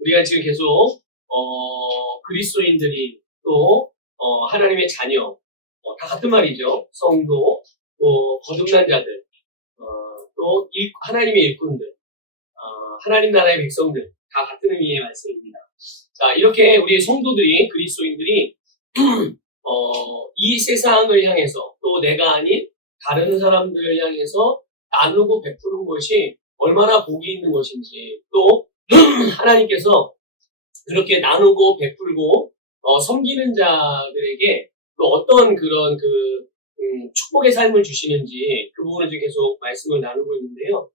우리가 지금 계속, 그리스도인들이 또, 하나님의 자녀, 다 같은 말이죠. 성도, 또, 거듭난 자들, 또, 하나님의 일꾼들, 하나님 나라의 백성들, 다 같은 의미의 말씀입니다. 자, 이렇게 우리 성도들이, 그리스도인들이, 이 세상을 향해서, 또 내가 아닌 다른 사람들을 향해서 나누고 베푸는 것이 얼마나 복이 있는 것인지, 또, 하나님께서 그렇게 나누고 베풀고 섬기는 자들에게 또 어떤 그런 축복의 삶을 주시는지 그 부분을 지금 계속 말씀을 나누고 있는데요.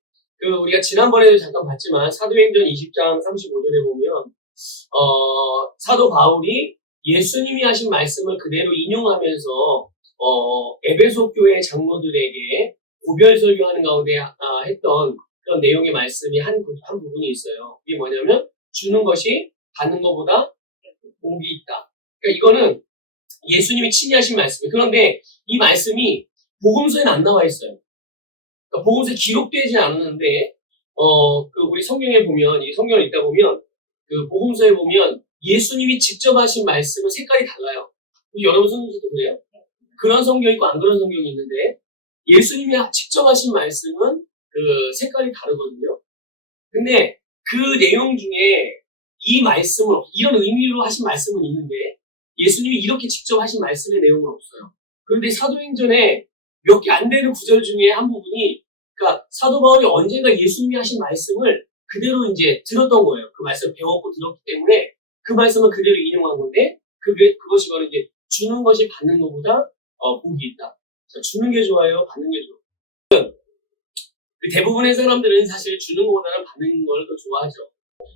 우리가 지난번에도 잠깐 봤지만 사도행전 20장 35절에 보면 사도 바울이 예수님이 하신 말씀을 그대로 인용하면서 에베소 교회 장로들에게 고별 설교하는 가운데 했던 그런 내용의 말씀이 한 부분이 있어요. 이게 뭐냐면 주는 것이 받는 것보다 복이 있다. 그러니까 이거는 예수님이 친히 하신 말씀이에요. 그런데 이 말씀이 복음서에는 안 나와 있어요. 그러니까 복음서에 기록되지 않았는데 우리 성경에 보면, 이 성경을 읽다 보면 복음서에 보면 예수님이 직접 하신 말씀은 색깔이 달라요. 여러분 성경도 그래요? 그런 성경이 있고 안 그런 성경이 있는데 예수님이 직접 하신 말씀은 색깔이 다르거든요. 근데 그 내용 중에 이 말씀을, 이런 의미로 하신 말씀은 있는데 예수님이 이렇게 직접 하신 말씀의 내용은 없어요. 그런데 사도행전에 몇 개 안 되는 구절 중에 한 부분이, 그러니까 사도 바울이 언젠가 예수님이 하신 말씀을 그대로 이제 들었던 거예요. 그 말씀을 배웠고 들었기 때문에 그 말씀을 그대로 인용한 건데 그것이 바로 이제 주는 것이 받는 것보다 복이 있다. 자, 주는 게 좋아요? 받는 게 좋아요? 대부분의 사람들은 사실 주는 것보다는 받는 걸 더 좋아하죠.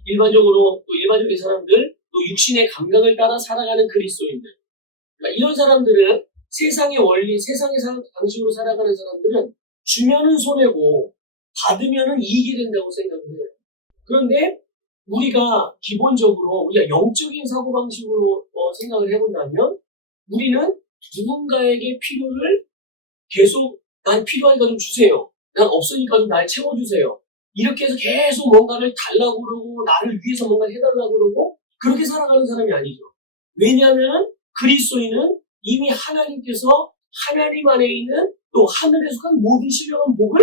일반적인 사람들, 또 육신의 감각을 따라 살아가는 그리스도인들. 그러니까 이런 사람들은 세상의 원리, 세상의 방식으로 살아가는 사람들은 주면은 손해고 받으면은 이익이 된다고 생각을 해요. 그런데 우리가 기본적으로 우리가 영적인 사고방식으로 생각을 해본다면 우리는 누군가에게 필요를 계속 난 필요하니까 좀 주세요. 난 없으니까 좀 날 채워주세요. 이렇게 해서 계속 뭔가를 달라고 그러고 나를 위해서 뭔가 해달라고 그러고 그렇게 살아가는 사람이 아니죠. 왜냐하면 그리스도인은 이미 하나님께서 하나님 안에 있는 또 하늘에 속한 모든 신령한 복을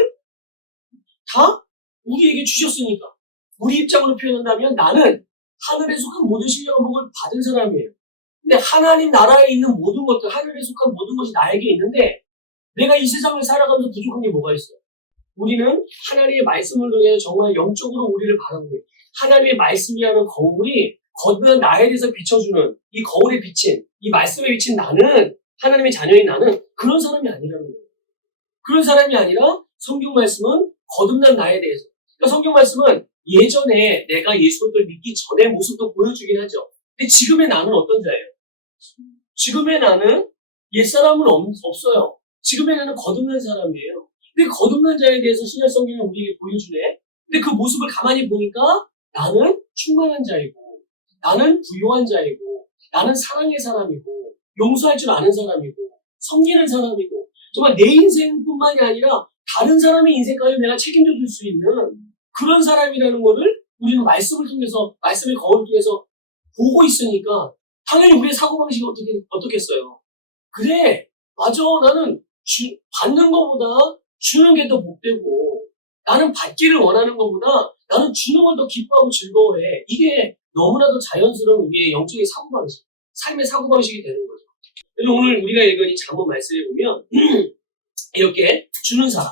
다 우리에게 주셨으니까. 우리 입장으로 표현한다면 나는 하늘에 속한 모든 신령한 복을 받은 사람이에요. 근데 하나님 나라에 있는 모든 것들, 하늘에 속한 모든 것이 나에게 있는데 내가 이 세상을 살아가면서 부족한 게 뭐가 있어요? 우리는 하나님의 말씀을 통해서 정말 영적으로 우리를 바라보고 하나님의 말씀이라는 거울이 거듭난 나에 대해서 비춰주는 이 거울에 비친, 이 말씀에 비친 나는, 하나님의 자녀인 나는 그런 사람이 아니라는 거예요. 그런 사람이 아니라 성경 말씀은 거듭난 나에 대해서. 그러니까 성경 말씀은 예전에 내가 예수 그리스도를 믿기 전의 모습도 보여주긴 하죠. 근데 지금의 나는 어떤 자예요? 지금의 나는 옛사람은 없어요. 지금의 나는 거듭난 사람이에요. 근데 거듭난 자에 대해서 신약 성경이 우리에게 보여주네. 근데 그 모습을 가만히 보니까 나는 충만한 자이고, 나는 부유한 자이고, 나는 사랑의 사람이고, 용서할 줄 아는 사람이고, 섬기는 사람이고, 정말 내 인생뿐만이 아니라 다른 사람의 인생까지 내가 책임져 줄 수 있는 그런 사람이라는 거를 우리는 말씀을 통해서, 말씀의 거울을 통해서 보고 있으니까 당연히 우리의 사고방식이 어떻겠어요? 그래, 맞아. 나는 받는 것보다 주는 게 더 복되고 나는 받기를 원하는 것보다 나는 주는 걸 더 기뻐하고 즐거워해. 이게 너무나도 자연스러운 우리의 영적인 사고방식, 삶의 사고방식이 되는 거죠. 그래서 오늘 우리가 읽은 이 잠언 말씀에 보면 이렇게 주는 사람,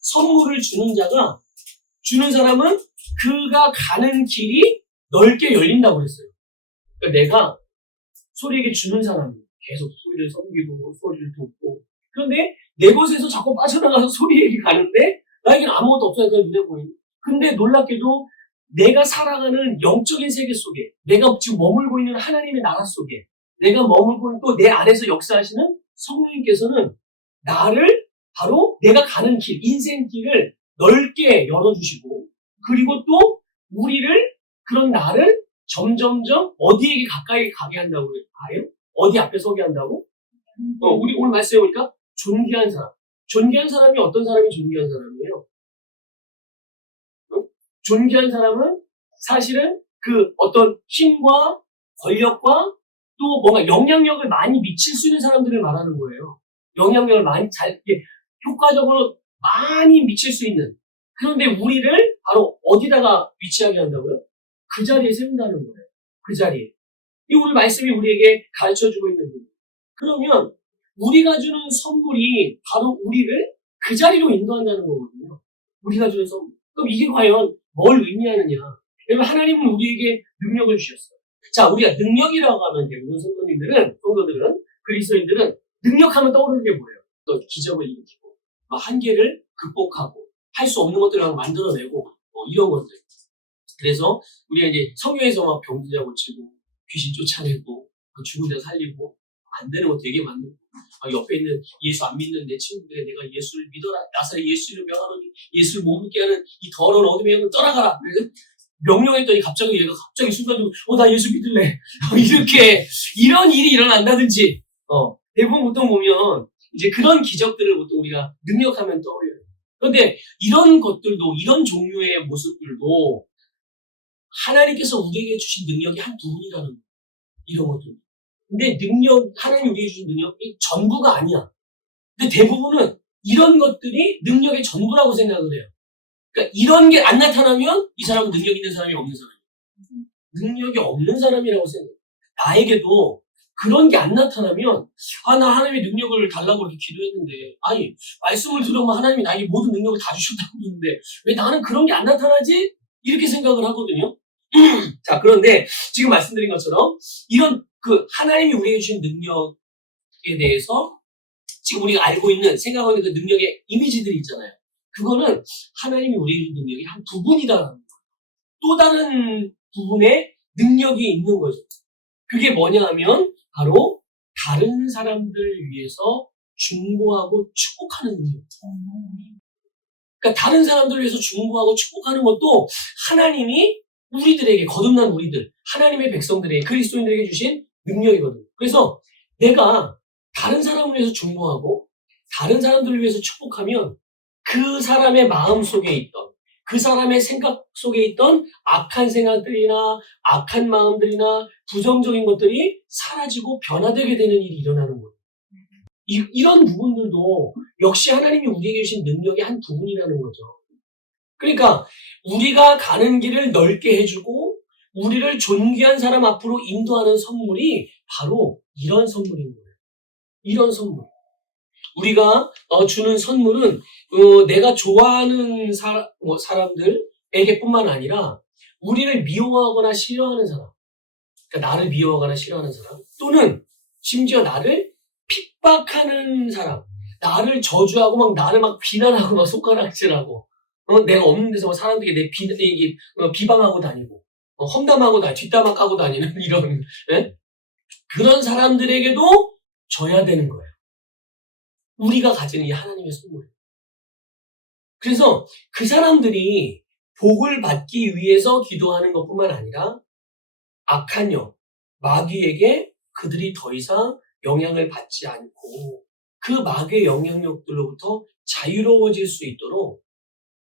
선물을 주는 자가, 주는 사람은 그가 가는 길이 넓게 열린다고 그랬어요. 그러니까 내가 소리에게 주는 사람이 계속 소리를 섬기고 소리를 돕고, 그런데 내 곳에서 자꾸 빠져나가서 소리에게 가는데 나에게는 아무것도 없으니까 눈에 보이는. 근데 놀랍게도 내가 살아가는 영적인 세계 속에, 내가 지금 머물고 있는 하나님의 나라 속에, 내가 머물고 있는 또 내 안에서 역사하시는 성령님께서는 나를 바로 내가 가는 길, 인생길을 넓게 열어주시고, 그리고 또 우리를, 그런 나를 점점점 어디에게 가까이 가게 한다고 해요? 어디 앞에 서게 한다고? 우리 오늘 말씀해 보니까 존귀한 사람. 존귀한 사람이 어떤 사람이 존귀한 사람이에요? 존귀한 사람은 사실은 그 어떤 힘과 권력과 또 뭔가 영향력을 많이 미칠 수 있는 사람들을 말하는 거예요. 영향력을 많이 효과적으로 많이 미칠 수 있는. 그런데 우리를 바로 어디다가 위치하게 한다고요? 그 자리에 세운다는 거예요. 그 자리에. 이 오늘 말씀이 우리에게 가르쳐주고 있는 거예요. 그러면 우리가 주는 선물이 바로 우리를 그 자리로 인도한다는 거거든요. 우리가 주는 선물. 그럼 이게 과연 뭘 의미하느냐? 왜냐면 하나님은 우리에게 능력을 주셨어요. 자, 우리가 능력이라고 하면 대부분 성도들은, 그리스도인들은 능력하면 떠오르는 게 뭐예요? 또 기적을 일으키고, 한계를 극복하고, 할 수 없는 것들을 만들어내고, 이런 것들. 그래서 우리가 이제 성경에서 막 병들자 고치고, 귀신 쫓아내고, 죽은 자 살리고, 안 되는 거 되게 많고, 옆에 있는 예수 안 믿는 내 친구들에 내가 예수를 믿어라. 나사렛 예수를 명하노니 예수를 못 믿게 하는 이 더러운 어둠의 영을 떠나가라. 명령했더니 갑자기 얘가 순간적으로 나 예수 믿을래. 이렇게 이런 일이 일어난다든지 대부분 보통 보면 이제 그런 기적들을 보통 우리가 능력하면 떠올려요. 그런데 이런 것들도 이런 종류의 모습들도 하나님께서 우리에게 주신 능력이 한 부분이라는 거예요. 이런 것들. 근데 하나님 우리에게 주신 능력이 전부가 아니야. 근데 대부분은 이런 것들이 능력의 전부라고 생각을 해요. 그러니까 이런 게 안 나타나면 이 사람은 능력 있는 사람이 없는 사람이에요. 능력이 없는 사람이라고 생각해요. 나에게도 그런 게 안 나타나면 나 하나님의 능력을 달라고 이렇게 기도했는데 말씀을 들으면 하나님이 나에게 모든 능력을 다 주셨다고 그러는데 왜 나는 그런 게 안 나타나지? 이렇게 생각을 하거든요. 자, 그런데 지금 말씀드린 것처럼 이런 하나님이 우리에게 주신 능력에 대해서 지금 우리가 알고 있는 생각하고 있는 그 능력의 이미지들이 있잖아요. 그거는 하나님이 우리에게 주신 능력이 한 부분이다라는 거예요. 또 다른 부분의 능력이 있는 거죠. 그게 뭐냐 하면 바로 다른 사람들 위해서 중보하고 축복하는 능력. 그러니까 다른 사람들 위해서 중보하고 축복하는 것도 하나님이 우리들에게, 거듭난 우리들, 하나님의 백성들에게, 그리스도인들에게 주신 능력이거든요. 그래서 내가 다른 사람을 위해서 중보하고 다른 사람들을 위해서 축복하면 그 사람의 마음 속에 있던, 그 사람의 생각 속에 있던 악한 생각들이나 악한 마음들이나 부정적인 것들이 사라지고 변화되게 되는 일이 일어나는 거예요. 이런 부분들도 역시 하나님이 우리에게 주신 능력의 한 부분이라는 거죠. 그러니까 우리가 가는 길을 넓게 해주고 우리를 존귀한 사람 앞으로 인도하는 선물이 바로 이런 선물인 거예요. 이런 선물. 우리가 주는 선물은 내가 좋아하는 사람들에게뿐만 아니라 우리를 미워하거나 싫어하는 사람, 그러니까 나를 미워하거나 싫어하는 사람, 또는 심지어 나를 핍박하는 사람, 나를 저주하고 막 나를 막 비난하고 막 손가락질하고 내가 없는 데서 사람들이 내 비방하고 다니고 험담하고 뒷담화 까고 다니는 이런 그런 사람들에게도 줘야 되는 거예요. 우리가 가지는 이 하나님의 선물이에요. 그래서 그 사람들이 복을 받기 위해서 기도하는 것뿐만 아니라 악한 영, 마귀에게 그들이 더 이상 영향을 받지 않고 그 마귀의 영향력들로부터 자유로워질 수 있도록.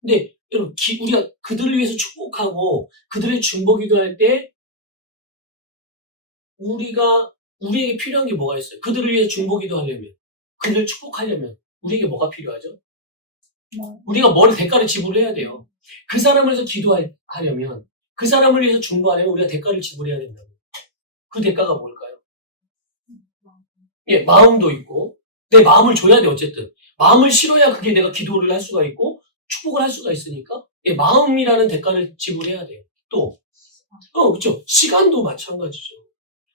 근데 여러분, 우리가 그들을 위해서 축복하고 그들의 중보기도할 때 우리에게 필요한 게 뭐가 있어요? 그들을 위해서 중보기도하려면, 그들을 축복하려면 우리에게 뭐가 필요하죠? 우리가 뭘 대가를 지불해야 돼요. 그 사람을 위해서 기도하려면, 그 사람을 위해서 중보하려면 우리가 대가를 지불해야 된다고. 그 대가가 뭘까요? 마음도 있고 내 마음을 줘야 돼. 어쨌든 마음을 실어야 그게 내가 기도를 할 수가 있고 축복을 할 수가 있으니까 마음이라는 대가를 지불해야 돼요. 또 그렇죠. 시간도 마찬가지죠.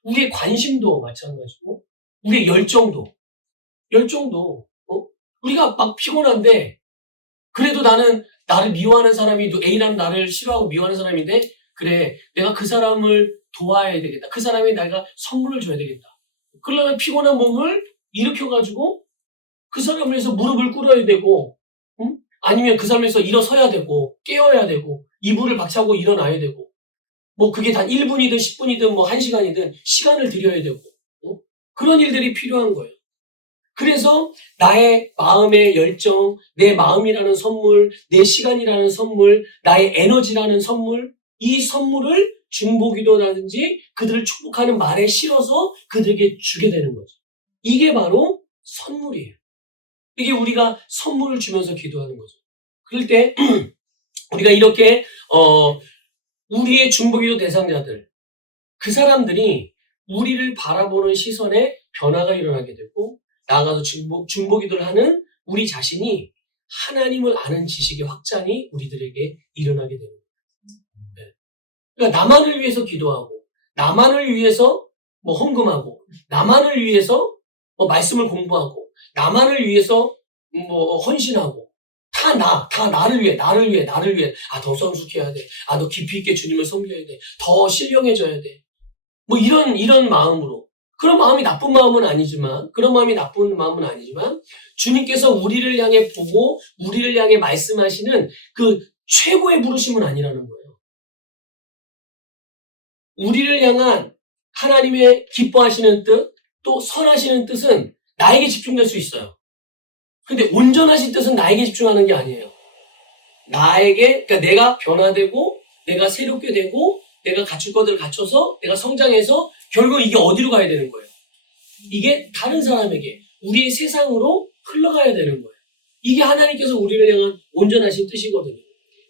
우리의 관심도 마찬가지고 우리의 열정도 우리가 막 피곤한데 그래도 나는 나를 미워하는 사람이 A라는 나를 싫어하고 미워하는 사람인데 그래 내가 그 사람을 도와야 되겠다. 그 사람이 내가 선물을 줘야 되겠다. 그러려면 피곤한 몸을 일으켜가지고 그 사람을 위해서 무릎을 꿇어야 되고 아니면 그 사람을 위해서 일어서야 되고 깨워야 되고 이불을 박차고 일어나야 되고 그게 단 1분이든 10분이든 1시간이든 시간을 들여야 되고 그런 일들이 필요한 거예요. 그래서 나의 마음의 열정, 내 마음이라는 선물, 내 시간이라는 선물, 나의 에너지라는 선물 이 선물을 중보기도라든지 그들을 축복하는 말에 실어서 그들에게 주게 되는 거죠. 이게 바로 선물이에요. 이게 우리가 선물을 주면서 기도하는 거죠. 그럴 때 우리가 이렇게 우리의 중보기도 대상자들, 그 사람들이 우리를 바라보는 시선에 변화가 일어나게 되고 나아가서 중보기도를 하는 우리 자신이 하나님을 아는 지식의 확장이 우리들에게 일어나게 됩니다. 네. 그러니까 나만을 위해서 기도하고 나만을 위해서 헌금하고 나만을 위해서 말씀을 공부하고 나만을 위해서 헌신하고 다 나를 위해. 더 성숙해야 돼. 더 깊이 있게 주님을 섬겨야 돼. 더 신령해져야 돼. 이런 마음으로. 그런 마음이 나쁜 마음은 아니지만, 주님께서 우리를 향해 보고, 우리를 향해 말씀하시는 그 최고의 부르심은 아니라는 거예요. 우리를 향한 하나님의 기뻐하시는 뜻, 또 선하시는 뜻은 나에게 집중될 수 있어요. 근데 온전하신 뜻은 나에게 집중하는 게 아니에요. 그러니까 내가 변화되고, 내가 새롭게 되고, 내가 갖출 것들을 갖춰서, 내가 성장해서, 결국 이게 어디로 가야 되는 거예요? 이게 다른 사람에게, 우리의 세상으로 흘러가야 되는 거예요. 이게 하나님께서 우리를 향한 온전하신 뜻이거든요.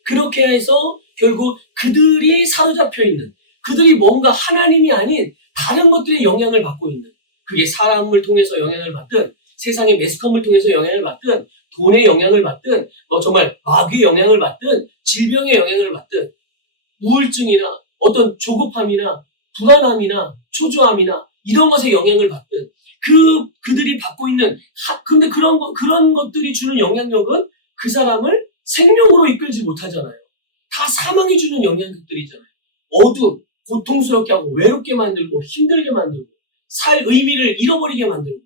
그렇게 해서 결국 그들이 사로잡혀 있는, 그들이 뭔가 하나님이 아닌 다른 것들의 영향을 받고 있는, 그게 사람을 통해서 영향을 받든, 세상의 매스컴을 통해서 영향을 받든, 돈의 영향을 받든, 정말 마귀의 영향을 받든, 질병의 영향을 받든, 우울증이나 어떤 조급함이나 불안함이나 초조함이나 이런 것에 영향을 받든, 그들이 받고 있는, 근데 그런 것들이 주는 영향력은 그 사람을 생명으로 이끌지 못하잖아요. 다 사망이 주는 영향력들이잖아요. 어두움, 고통스럽게 하고, 외롭게 만들고, 힘들게 만들고, 살 의미를 잃어버리게 만들고,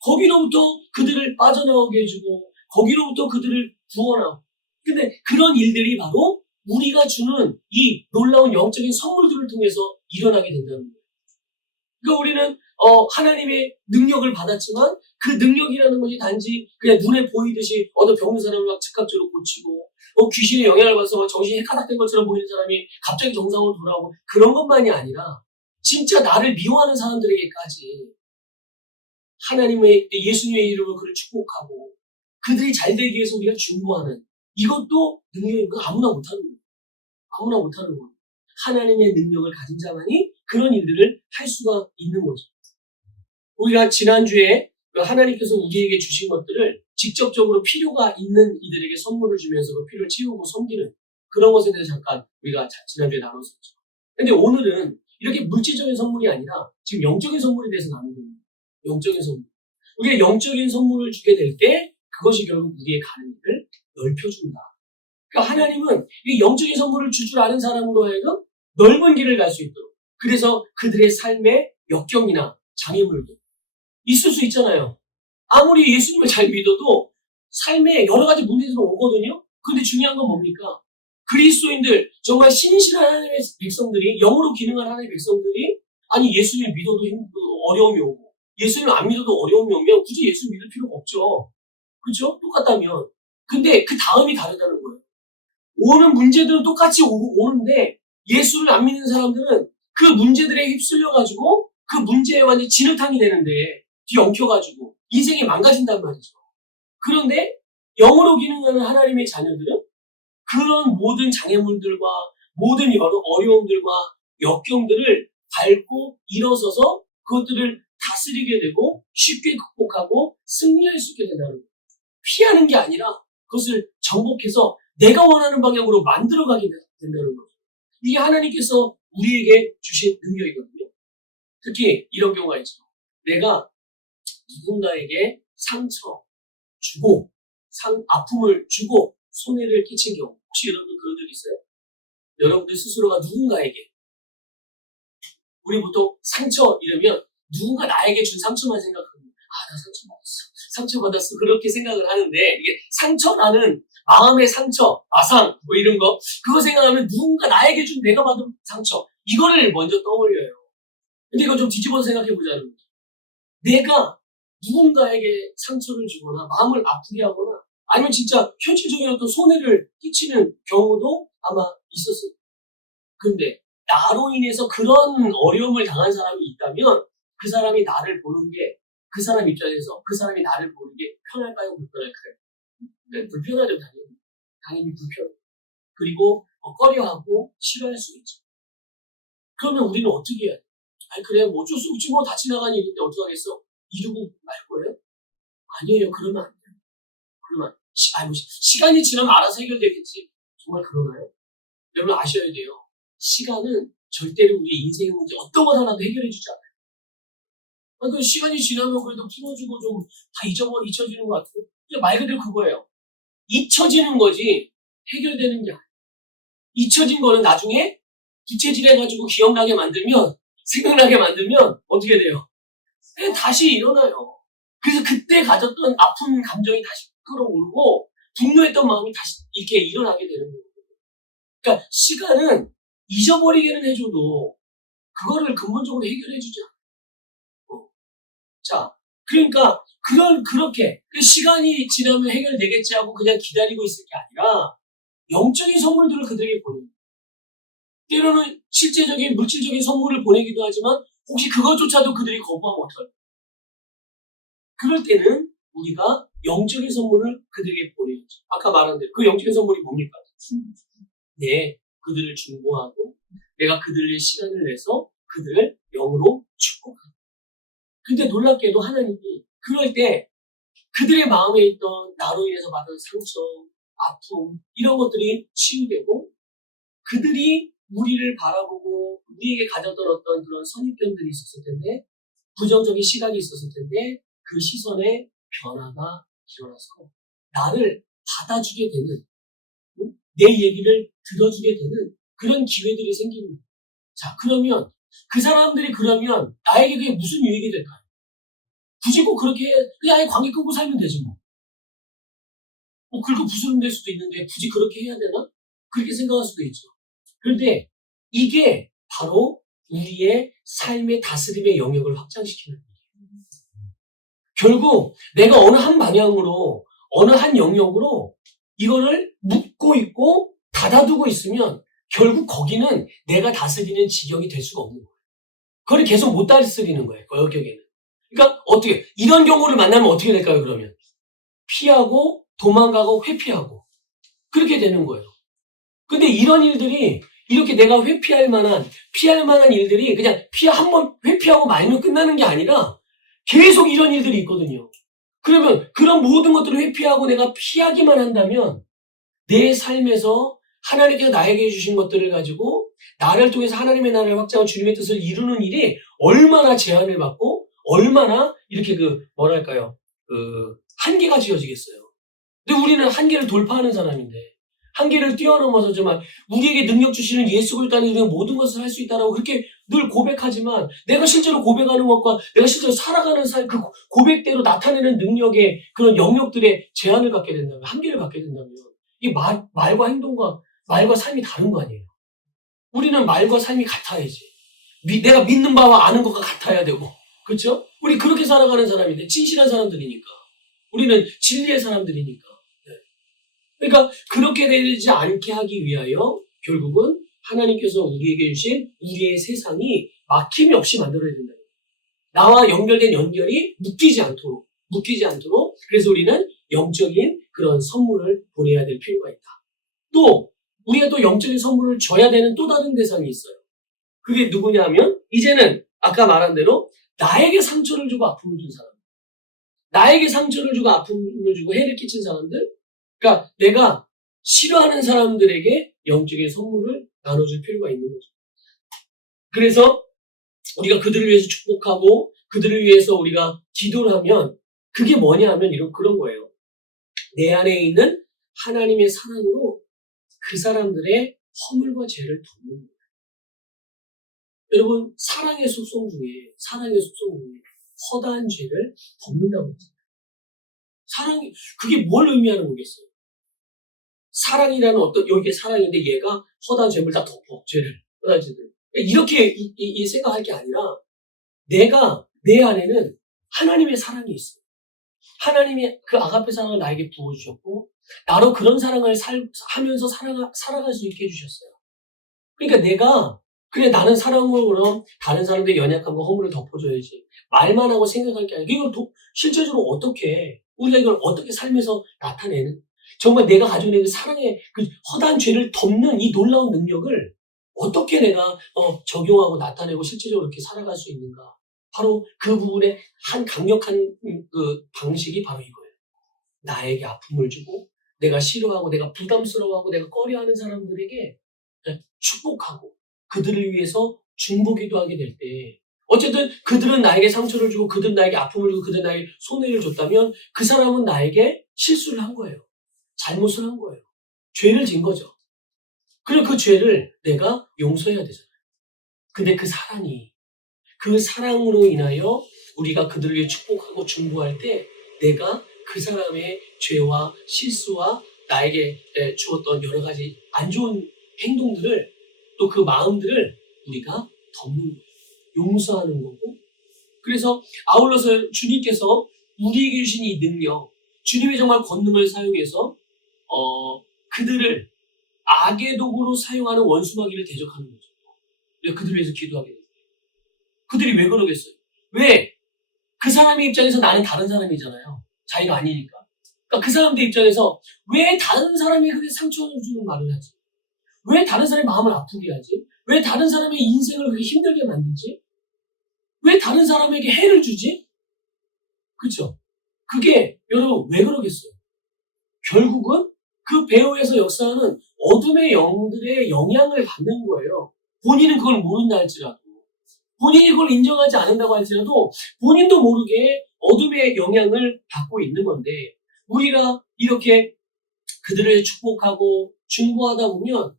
거기로부터 그들을 빠져나오게 해주고, 거기로부터 그들을 구원하고. 근데 그런 일들이 바로 우리가 주는 이 놀라운 영적인 선물들을 통해서 일어나게 된다는 거예요. 그러니까 우리는 하나님의 능력을 받았지만 그 능력이라는 것이 단지 그냥 눈에 보이듯이 어떤 병든 사람을 막 즉각적으로 고치고 귀신의 영향을 받아서 막 정신이 해가닥된 것처럼 보이는 사람이 갑자기 정상으로 돌아오고 그런 것만이 아니라 진짜 나를 미워하는 사람들에게까지 하나님의 예수님의 이름으로 그를 축복하고 그들이 잘 되기 위해서 우리가 중보하는 이것도 능력인 거 아무나 못하는 거예요. 아무나 못하는 거예요. 하나님의 능력을 가진 자만이 그런 일들을 할 수가 있는 거죠. 우리가 지난주에 하나님께서 우리에게 주신 것들을 직접적으로 필요가 있는 이들에게 선물을 주면서 그 필요를 채우고 섬기는 그런 것에 대해서 잠깐 우리가 지난주에 나눴었죠. 근데 오늘은 이렇게 물질적인 선물이 아니라 지금 영적인 선물에 대해서 나누고 있는 거예요. 영적인 선물. 우리가 영적인 선물을 주게 될 때 그것이 결국 우리의 가는 길을 넓혀준다. 그러니까 하나님은 이 영적인 선물을 줄 줄 아는 사람으로 하여금 넓은 길을 갈 수 있도록 그래서 그들의 삶의 역경이나 장애물도 있을 수 있잖아요. 아무리 예수님을 잘 믿어도 삶에 여러 가지 문제들이 오거든요. 근데 중요한 건 뭡니까? 그리스도인들, 정말 신실한 하나님의 백성들이, 영으로 기능한 하나님의 백성들이 아니 예수님을 믿어도 어려움이 오고 예수님을 안 믿어도 어려움이 오면 굳이 예수 믿을 필요가 없죠. 그렇죠? 똑같다면. 근데 그 다음이 다르다는 거예요. 오는 문제들은 똑같이 오는데 예수를 안 믿는 사람들은 그 문제들에 휩쓸려가지고 그 문제에 완전 진흙탕이 되는데 뒤엉켜가지고 인생이 망가진단 말이죠. 그런데 영으로 기능하는 하나님의 자녀들은 그런 모든 장애물들과 모든 여러 어려움들과 역경들을 밟고 일어서서 그것들을 다스리게 되고 쉽게 극복하고 승리할 수 있게 된다는 거예요. 피하는 게 아니라 그것을 정복해서 내가 원하는 방향으로 만들어가게 된다는 거죠. 이게 하나님께서 우리에게 주신 능력이거든요. 특히 이런 경우가 있죠. 내가 누군가에게 상처 주고 아픔을 주고 손해를 끼친 경우 혹시 여러분 그런 적 있어요? 여러분들 스스로가 누군가에게 우리 보통 상처 이러면 누군가 나에게 준 상처만 생각합니다. 나 상처받았어 그렇게 생각을 하는데 이게 상처라는 마음의 상처, 아상 이런 거 그거 생각하면 누군가 나에게 준 내가 받은 상처 이거를 먼저 떠올려요. 근데 이거 좀 뒤집어서 생각해보자는 거죠. 내가 누군가에게 상처를 주거나 마음을 아프게 하거나 아니면 진짜 현실적인 어떤 손해를 끼치는 경우도 아마 있었을 거예요. 근데 나로 인해서 그런 어려움을 당한 사람이 있다면 그 사람이 나를 보는 게 그 사람 입장에서 그 사람이 나를 보는 게 편할까요? 불편할까요? 네, 불편하죠, 당연히. 당연히 불편. 그리고 꺼려하고 싫어할 수 있죠. 그러면 우리는 어떻게 해야 돼? 아니 그래 뭐 어쩔 수 없지 뭐 다 지나간 일인데 어떡하겠어? 이러고 말 거예요? 아니에요. 그러면 안 돼요. 그러면 시간이 지나면 알아서 해결되겠지. 정말 그러나요? 여러분 아셔야 돼요. 시간은 절대로 우리 인생의 문제 어떤 것 하나도 해결해 주지 않아요. 그 시간이 지나면 그래도 풀어지고 좀 다 잊혀지는 것 같아요. 말 그대로 그거예요. 잊혀지는 거지 해결되는 게 아니에요. 잊혀진 거는 나중에 부채질해가지고 기억나게 만들면 생각나게 만들면 어떻게 돼요? 다시 일어나요. 그래서 그때 가졌던 아픈 감정이 다시 끌어오르고 분노했던 마음이 다시 이렇게 일어나게 되는 거예요. 그러니까 시간은 잊어버리게는 해줘도 그거를 근본적으로 해결해주지 않아요. 자, 그러니까 그렇게 시간이 지나면 해결되겠지 하고 그냥 기다리고 있을 게 아니라 영적인 선물들을 그들에게 보내요. 때로는 실제적인 물질적인 선물을 보내기도 하지만 혹시 그것조차도 그들이 거부하면 어떡할까요? 그럴 때는 우리가 영적인 선물을 그들에게 보내야죠. 아까 말한 대로 그 영적인 선물이 뭡니까? 네, 그들을 중보하고 내가 그들의 시간을 내서 그들을 영으로 축복하고. 근데 놀랍게도 하나님이 그럴 때 그들의 마음에 있던 나로 인해서 받은 상처, 아픔 이런 것들이 치유되고 그들이 우리를 바라보고 우리에게 가졌던 어떤 그런 선입견들이 있었을 텐데 부정적인 시각이 있었을 텐데 그 시선에 변화가 일어나서 나를 받아주게 되는 내 얘기를 들어주게 되는 그런 기회들이 생기는 거예요. 자, 그러면 그 사람들이 그러면 나에게 그게 무슨 유익이 될까요? 굳이 꼭 그렇게 그냥 아예 관계 끊고 살면 되지 뭐. 긁고 부스럼 될 수도 있는데 굳이 그렇게 해야 되나? 그렇게 생각할 수도 있죠. 그런데 이게 바로 우리의 삶의 다스림의 영역을 확장시키는 거예요. 결국 내가 어느 한 방향으로 어느 한 영역으로 이거를 묶고 있고 닫아두고 있으면 결국 거기는 내가 다스리는 지경이 될 수가 없는 거예요. 그걸 계속 못 다스리는 거예요. 그 영역에는. 그러니까 어떻게 이런 경우를 만나면 어떻게 될까요? 그러면 피하고 도망가고 회피하고 그렇게 되는 거예요. 근데 이런 일들이 이렇게 내가 피할 만한 일들이 그냥 한번 회피하고 말면 끝나는 게 아니라 계속 이런 일들이 있거든요. 그러면 그런 모든 것들을 회피하고 내가 피하기만 한다면 내 삶에서 하나님께서 나에게 주신 것들을 가지고 나를 통해서 하나님의 나라를 확장하고 주님의 뜻을 이루는 일이 얼마나 제한을 받고 얼마나 이렇게 한계가 지어지겠어요. 근데 우리는 한계를 돌파하는 사람인데 한계를 뛰어넘어서 정말 우리에게 능력 주시는 예수 그리스도 안에 우리가 모든 것을 할 수 있다라고 그렇게 늘 고백하지만 내가 실제로 고백하는 것과 내가 실제로 살아가는 삶 그 고백대로 나타내는 능력의 그런 영역들의 제한을 갖게 된다면 한계를 갖게 된다면 이 말과 행동과 말과 삶이 다른 거 아니에요. 우리는 말과 삶이 같아야지. 내가 믿는 바와 아는 것과 같아야 되고 그렇죠? 우리 그렇게 살아가는 사람인데 진실한 사람들이니까 우리는 진리의 사람들이니까 그러니까 그렇게 되지 않게 하기 위하여 결국은 하나님께서 우리에게 주신 우리의 세상이 막힘이 없이 만들어야 된다. 나와 연결된 연결이 묶이지 않도록 그래서 우리는 영적인 그런 선물을 보내야 될 필요가 있다. 또 우리가 또 영적인 선물을 줘야 되는 또 다른 대상이 있어요. 그게 누구냐면 이제는 아까 말한 대로 나에게 상처를 주고 아픔을 준 사람, 나에게 상처를 주고 아픔을 주고 해를 끼친 사람들, 그러니까 내가 싫어하는 사람들에게 영적인 선물을 나눠줄 필요가 있는 거죠. 그래서 우리가 그들을 위해서 축복하고 그들을 위해서 우리가 기도를 하면 그게 뭐냐 하면 그런 거예요. 내 안에 있는 하나님의 사랑으로 그 사람들의 허물과 죄를 덮는 거예요. 여러분 사랑의 속성 중에 허다한 죄를 덮는다고 했잖아요. 사랑이 그게 뭘 의미하는 거겠어요? 사랑이라는 여기에 사랑인데 얘가 허다한 죄를 다 덮어 죄를 허다한 죄들 이렇게 생각할 게 아니라 내 안에는 하나님의 사랑이 있어요. 하나님이 그 아가페 사랑을 나에게 부어주셨고 나로 그런 사랑을 하면서 살아갈 수 있게 해주셨어요. 그러니까 내가 그래 나는 사랑으로 그럼 다른 사람들의 연약함과 허물을 덮어줘야지. 말만 하고 생각할 게 아니라 이걸 실제적으로 어떻게 우리가 이걸 어떻게 삶에서 나타내는 정말 내가 가지고 있는 그 사랑의 그 허다한 죄를 덮는 이 놀라운 능력을 어떻게 내가 적용하고 나타내고 실제적으로 이렇게 살아갈 수 있는가. 바로 그 부분에 한 강력한 그 방식이 바로 이거예요. 나에게 아픔을 주고 내가 싫어하고 내가 부담스러워하고 내가 꺼려하는 사람들에게 축복하고 그들을 위해서 중보기도 하게 될 때 어쨌든 그들은 나에게 상처를 주고 그들은 나에게 아픔을 주고 그들은 나에게 손해를 줬다면 그 사람은 나에게 실수를 한 거예요. 잘못을 한 거예요. 죄를 진 거죠. 그리고 그 죄를 내가 용서해야 되잖아요. 근데 그 사랑이 그 사랑으로 인하여 우리가 그들을 위해 축복하고 중보할 때 내가 그 사람의 죄와 실수와 나에게 주었던 여러 가지 안 좋은 행동들을 또 그 마음들을 우리가 덮는 거예요. 용서하는 거고. 그래서 아울러서 주님께서 우리에게 주신 이 능력, 주님의 정말 권능을 사용해서 그들을 악의 도구로 사용하는 원수마귀를 대적하는 거죠. 우리가 그들을 위해서 기도하게 됩니다. 그들이 왜 그러겠어요? 왜? 그 사람의 입장에서 나는 다른 사람이잖아요. 자기가 아니니까. 그러니까 그 사람들 입장에서 왜 다른 사람이 그렇게 상처를 주는 말을 하지? 왜 다른 사람의 마음을 아프게 하지? 왜 다른 사람의 인생을 그렇게 힘들게 만들지? 왜 다른 사람에게 해를 주지? 그렇죠? 그게 여러분 왜 그러겠어요? 결국은 그 배후에서 역사하는 어둠의 영들의 영향을 받는 거예요. 본인은 그걸 모른다 할지라도 본인이 그걸 인정하지 않는다고 할지라도 본인도 모르게 어둠의 영향을 받고 있는 건데 우리가 이렇게 그들을 축복하고 중보하다 보면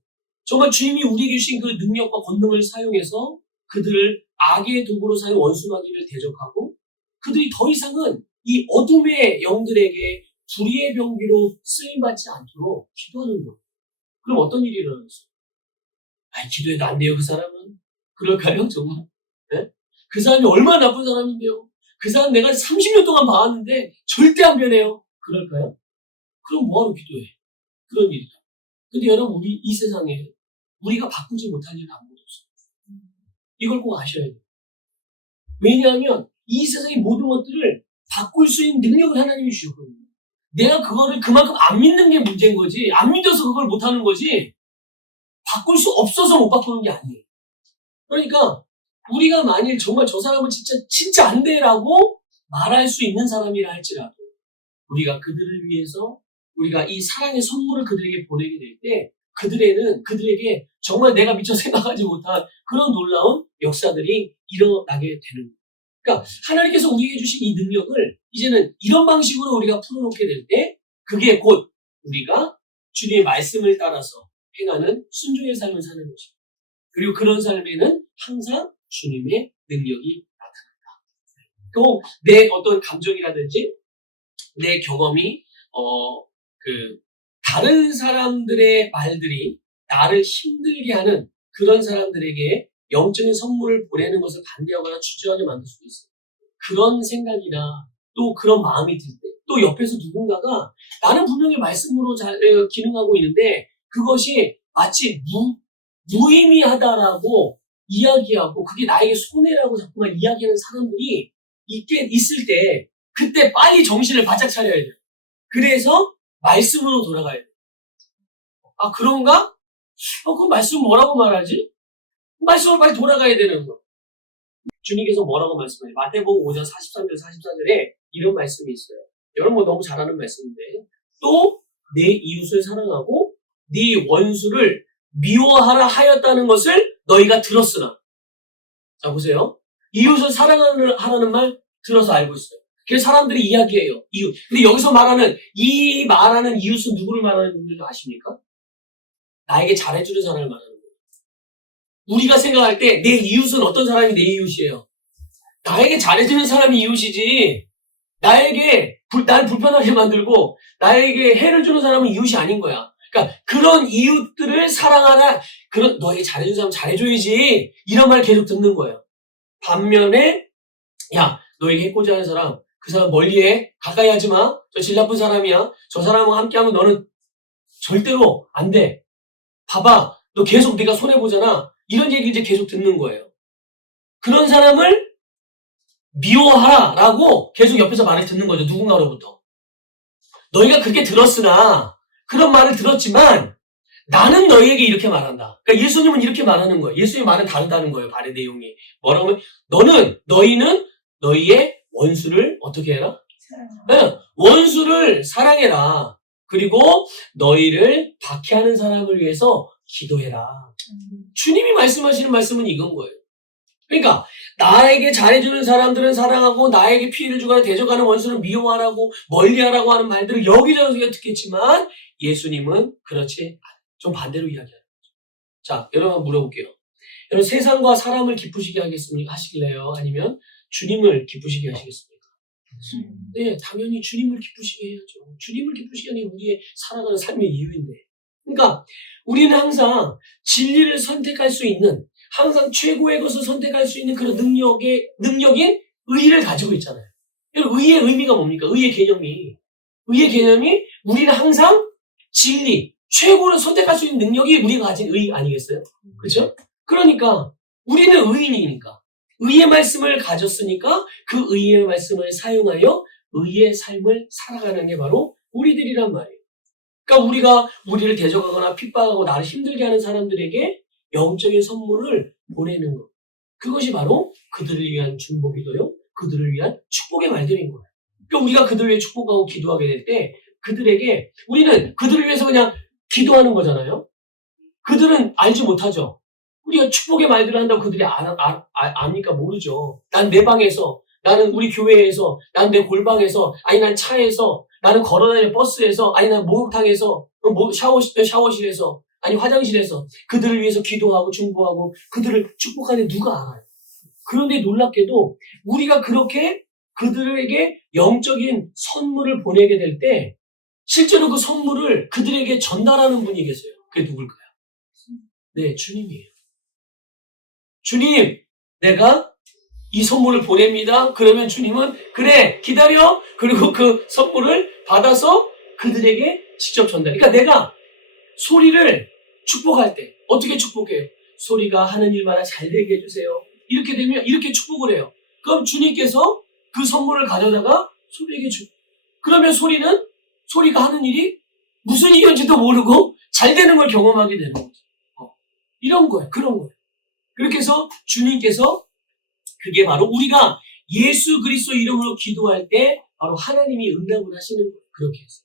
정말 주님이 우리에게 주신 그 능력과 권능을 사용해서 그들을 악의 도구로 사용 원수마귀를 대적하고 그들이 더 이상은 이 어둠의 영들에게 불의의 병기로 쓰임받지 않도록 기도하는 거예요. 그럼 어떤 일이 일어나겠어요? 기도해도 안 돼요, 그 사람은? 그럴까요, 정말? 네? 그 사람이 얼마나 나쁜 사람인데요? 그 사람 내가 30년 동안 봐왔는데 절대 안 변해요. 그럴까요? 그럼 뭐하러 기도해? 그런 일이다. 근데 여러분, 우리 이 세상에 우리가 바꾸지 못할 일은 아무것도 없어요. 이걸 꼭 아셔야 돼요. 왜냐하면 이 세상의 모든 것들을 바꿀 수 있는 능력을 하나님이 주셨거든요. 내가 그거를 그만큼 안 믿는 게 문제인 거지, 안 믿어서 그걸 못하는 거지, 바꿀 수 없어서 못 바꾸는 게 아니에요. 그러니까 우리가 만일 정말 저 사람은 진짜 안 돼라고 말할 수 있는 사람이라 할지라도 우리가 그들을 위해서 우리가 이 사랑의 선물을 그들에게 보내게 될 때 그들에게 정말 내가 미처 생각하지 못한 그런 놀라운 역사들이 일어나게 되는 거예요. 그러니까 하나님께서 우리에게 주신 이 능력을 이제는 이런 방식으로 우리가 풀어놓게 될 때 그게 곧 우리가 주님의 말씀을 따라서 행하는 순종의 삶을 사는 것입니다. 그리고 그런 삶에는 항상 주님의 능력이 나타난다. 또 내 어떤 감정이라든지 내 경험이 다른 사람들의 말들이 나를 힘들게 하는 그런 사람들에게 영적인 선물을 보내는 것을 반대하거나 주저하게 만들 수도 있어요. 그런 생각이나 또 그런 마음이 들 때, 또 옆에서 누군가가 나는 분명히 말씀으로 잘 기능하고 있는데 그것이 마치 무의미하다라고 이야기하고 그게 나에게 손해라고 자꾸만 이야기하는 사람들이 있을 때 그때 빨리 정신을 바짝 차려야 돼요. 그래서 말씀으로 돌아가야 돼요. 아, 그런가? 그럼 말씀 뭐라고 말하지? 말씀으로 빨리 돌아가야 되는 거. 주님께서 뭐라고 말씀해요? 마태복음 5장 43절 44절에 이런 말씀이 있어요. 여러분 너무 잘 아는 말씀인데 또 내 이웃을 사랑하고 네 원수를 미워하라 하였다는 것을 너희가 들었으나. 자 보세요. 이웃을 사랑하라는 말 들어서 알고 있어요. 그래서 사람들이 이야기해요. 이웃. 근데 여기서 말하는 이웃은 누구를 말하는 분들도 아십니까? 나에게 잘해주는 사람을 말하는 거예요. 우리가 생각할 때 내 이웃은 어떤 사람이 내 이웃이에요? 나에게 잘해주는 사람이 이웃이지. 날 불편하게 만들고 나에게 해를 주는 사람은 이웃이 아닌 거야. 그러니까 그런 이웃들을 사랑하라. 너에게 잘해주는 사람 잘해줘야지. 이런 말 계속 듣는 거예요. 반면에 야, 너에게 해코지 하는 사람 그 사람 멀리해. 가까이 하지 마. 저 질 나쁜 사람이야. 저 사람과 함께하면 너는 절대로 안 돼. 봐봐. 너 계속 네가 손해보잖아. 이런 얘기를 이제 계속 듣는 거예요. 그런 사람을 미워하라라고 계속 옆에서 말을 듣는 거죠. 누군가로부터. 너희가 그렇게 들었으나 그런 말을 들었지만 나는 너희에게 이렇게 말한다. 그러니까 예수님은 이렇게 말하는 거예요. 예수님의 말은 다르다는 거예요. 말의 내용이. 뭐라고 하면 너희는 너희의 원수를 어떻게 해라? 네, 원수를 사랑해라. 그리고 너희를 박해하는 사람을 위해서 기도해라. 주님이 말씀하시는 말씀은 이건 거예요. 그러니까 나에게 잘해주는 사람들은 사랑하고 나에게 피해를 주거나 대적하는 원수는 미워하라고 멀리하라고 하는 말들을 여기저기 듣겠지만 예수님은 그렇지 좀 반대로 이야기하는 거죠. 자, 여러분 물어볼게요. 여러분 세상과 사람을 기쁘시게 하시길래요? 아니면 주님을 기쁘시게 하시겠습니까? 네, 당연히 주님을 기쁘시게 해야죠. 주님을 기쁘시게 하는 게 우리의 살아가는 삶의 이유인데. 그러니까 우리는 항상 진리를 선택할 수 있는, 항상 최고의 것을 선택할 수 있는 그런 능력인 의를 가지고 있잖아요. 의의 의미가 뭡니까? 의의 개념이 우리는 항상 진리, 최고를 선택할 수 있는 능력이 우리가 가진 의 아니겠어요? 그렇죠? 그러니까 우리는 의인이니까 의의 말씀을 가졌으니까 그 의의 말씀을 사용하여 의의 삶을 살아가는 게 바로 우리들이란 말이에요. 그러니까 우리가 우리를 대적하거나 핍박하고 나를 힘들게 하는 사람들에게 영적인 선물을 보내는 것. 그것이 바로 그들을 위한 중보기도요. 그들을 위한 축복의 말들인 거예요. 그러니까 우리가 그들을 위해 축복하고 기도하게 될 때 그들에게 우리는 그들을 위해서 그냥 기도하는 거잖아요. 그들은 알지 못하죠. 우리가 축복의 말들을 한다고 그들이 아니까 모르죠. 난 내 방에서, 나는 우리 교회에서, 난 내 골방에서, 아니 난 차에서, 나는 걸어다니는 버스에서, 아니 난 목욕탕에서, 샤워실에서, 아니 화장실에서 그들을 위해서 기도하고 중보하고 그들을 축복하는 누가 알아요. 그런데 놀랍게도 우리가 그렇게 그들에게 영적인 선물을 보내게 될 때 실제로 그 선물을 그들에게 전달하는 분이 계세요. 그게 누굴까요? 네, 주님이에요. 주님, 내가 이 선물을 보냅니다. 그러면 주님은 그래, 기다려. 그리고 그 선물을 받아서 그들에게 직접 전달. 그러니까 내가 소리를 축복할 때 어떻게 축복해요? 소리가 하는 일마다 잘 되게 해주세요. 이렇게 되면 이렇게 축복을 해요. 그럼 주님께서 그 선물을 가져다가 소리에게 주. 그러면 소리가 하는 일이 무슨 일인지도 모르고 잘 되는 걸 경험하게 되는 거죠. 이런 거예요. 그런 거예요. 그렇게 해서 주님께서 그게 바로 우리가 예수 그리스도 이름으로 기도할 때 바로 하나님이 응답을 하시는 거예요. 그렇게 해서.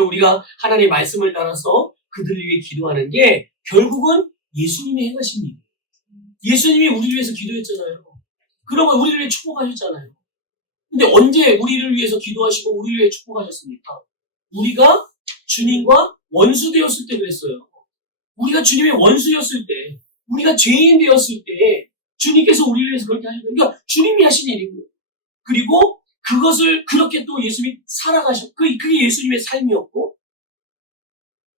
우리가 하나님의 말씀을 따라서 그들을 위해 기도하는 게 결국은 예수님이 행하신 일이에요. 예수님이 우리를 위해서 기도했잖아요. 그러면 우리를 위해 축복하셨잖아요. 근데 언제 우리를 위해서 기도하시고 우리를 위해 축복하셨습니까? 우리가 주님과 원수 되었을 때 그랬어요. 우리가 주님의 원수였을 때, 우리가 죄인 되었을 때 주님께서 우리를 위해서 그렇게 하셨어요. 그러니까 주님이 하신 일이고요. 그리고 그것을 그렇게 또 예수님이 살아가셨고 그게 예수님의 삶이었고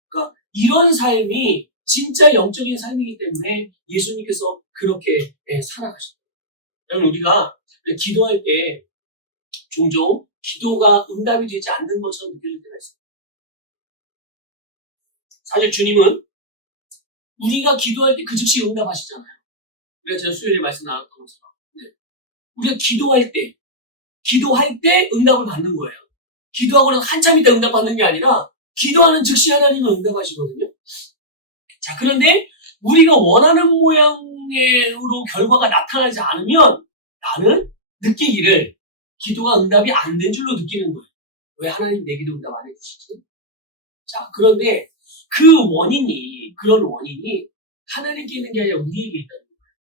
그러니까 이런 삶이 진짜 영적인 삶이기 때문에 예수님께서 그렇게 살아가셨어요. 여러분 우리가 기도할 때 종종 기도가 응답이 되지 않는 것처럼 느껴질 때가 있어요. 사실 주님은 우리가 기도할 때 그 즉시 응답하시잖아요. 우리가 제가 수요일에 말씀 나눴던 것처럼 우리가 기도할 때 응답을 받는 거예요. 기도하고는 한참 있다 응답받는 게 아니라 기도하는 즉시 하나님은 응답하시거든요. 자, 그런데 우리가 원하는 모양으로 결과가 나타나지 않으면 나는 느끼기를 기도가 응답이 안 된 줄로 느끼는 거예요. 왜 하나님 내 기도 응답 안 해주시지? 자, 그런데 그런 원인이 하나님께 있는 게 아니라 우리에게 있다는 거예요.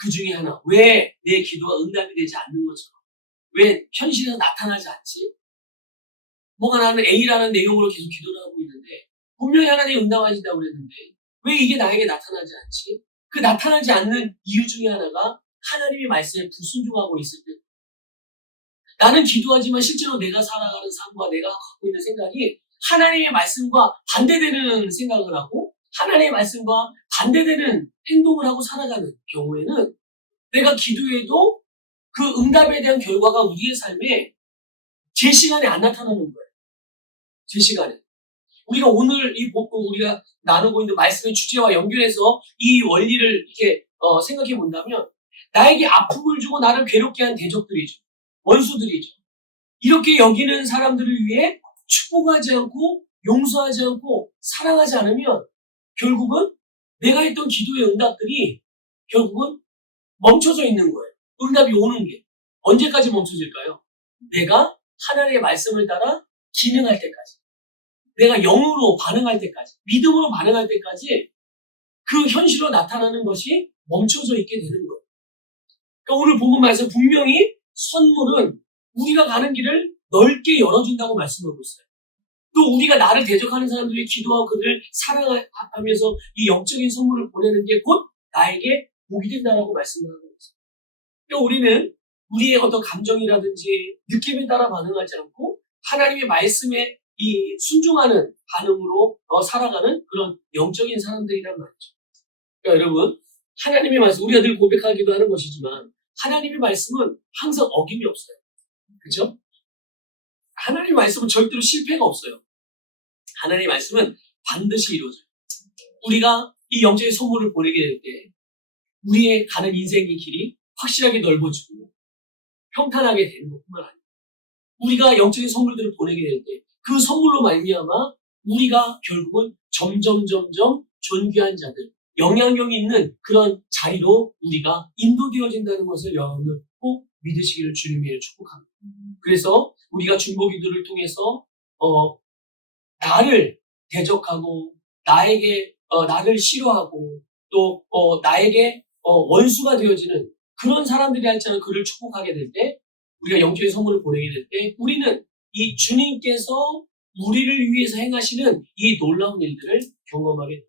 그 중에 하나, 왜 내 기도가 응답이 되지 않는 것처럼, 왜 현실에서 나타나지 않지? 뭔가 나는 A라는 내용으로 계속 기도를 하고 있는데, 분명히 하나님이 응답하신다고 그랬는데, 왜 이게 나에게 나타나지 않지? 그 나타나지 않는 이유 중에 하나가 하나님의 말씀에 불순종하고 있을 때, 나는 기도하지만 실제로 내가 살아가는 삶과 내가 갖고 있는 생각이 하나님의 말씀과 반대되는 생각을 하고 하나님의 말씀과 반대되는 행동을 하고 살아가는 경우에는 내가 기도해도 그 응답에 대한 결과가 우리의 삶에 제 시간에 안 나타나는 거예요. 제 시간에. 우리가 오늘 우리가 나누고 있는 말씀의 주제와 연결해서 이 원리를 이렇게 생각해 본다면, 나에게 아픔을 주고 나를 괴롭게 한 대적들이죠. 원수들이죠. 이렇게 여기는 사람들을 위해 축복하지 않고 용서하지 않고 사랑하지 않으면 결국은 내가 했던 기도의 응답들이 결국은 멈춰져 있는 거예요. 응답이 오는 게. 언제까지 멈춰질까요? 내가 하나님의 말씀을 따라 기능할 때까지. 내가 영으로 반응할 때까지. 믿음으로 반응할 때까지 그 현실로 나타나는 것이 멈춰져 있게 되는 거예요. 그러니까 오늘 본문 말씀 분명히 선물은 우리가 가는 길을 넓게 열어준다고 말씀하고 있어요. 또 우리가 나를 대적하는 사람들이 기도하고 그들을 사랑하면서 이 영적인 선물을 보내는 게 곧 나에게 복이 된다라고 말씀을 하고 있어요. 그러니까 우리는 우리의 어떤 감정이라든지 느낌에 따라 반응하지 않고 하나님의 말씀에 이 순종하는 반응으로 살아가는 그런 영적인 사람들이란 말이죠. 그러니까 여러분, 하나님의 말씀, 우리가 늘 고백하기도 하는 것이지만 하나님의 말씀은 항상 어김이 없어요. 그렇죠? 하나님의 말씀은 절대로 실패가 없어요. 하나님의 말씀은 반드시 이루어져요. 우리가 이 영적인 선물을 보내게 될 때 우리의 가는 인생의 길이 확실하게 넓어지고 평탄하게 되는 것뿐만 아니라 우리가 영적인 선물들을 보내게 될 때 그 선물로 말미암아 우리가 결국은 점점 존귀한 자들, 영향력 있는 그런 자리로 우리가 인도되어진다는 것을 여러분들 꼭 믿으시기를 주님의 축복합니다. 그래서 우리가 중보기도를 통해서 나를 대적하고 나에게 나를 싫어하고 또 나에게 원수가 되어지는 그런 사람들이 할지라도 그를 축복하게 될 때, 우리가 영적인 선물을 보내게 될 때 우리는 이 주님께서 우리를 위해서 행하시는 이 놀라운 일들을 경험하게 됩니다.